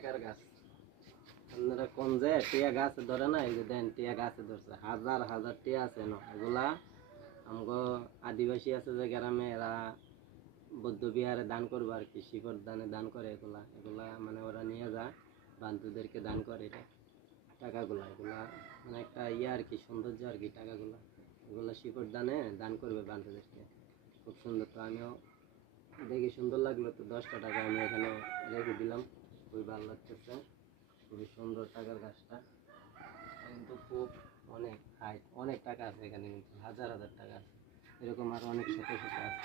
টাকার গাছ। আপনারা কোন যে টিয়া গাছে ধরে না, এই যে দেন টিয়া গাছে ধরছে, হাজার হাজার টিয়া আছে না। এগুলা আমগো আদিবাসী আছে যে গ্রামে, এরা বৌদ্ধ বিহারে দান করবো আর কি, শিকড় দানে দান করে। এগুলা এগুলা মানে ওরা নিয়ে যায়, বান্ধবদেরকে দান করে এটা টাকাগুলা। এগুলা মানে একটা আর কি, সৌন্দর্য আর কি টাকাগুলা। এগুলা শিকড় দানে দান করবে বান্ধবদেরকে, খুব সুন্দর। তো আমিও দেখি সুন্দর লাগলো, তো 10টা টাকা আমি এখানে রেখে দিলাম। খুবই ভালো লাগতেছে, খুবই সুন্দর টাকার গাছটা। কিন্তু খুব অনেক হাইট, অনেক টাকা আছে এখানে, কিন্তু হাজার হাজার টাকা আছে। এরকম আর অনেক ছোটো ছোটো আছে।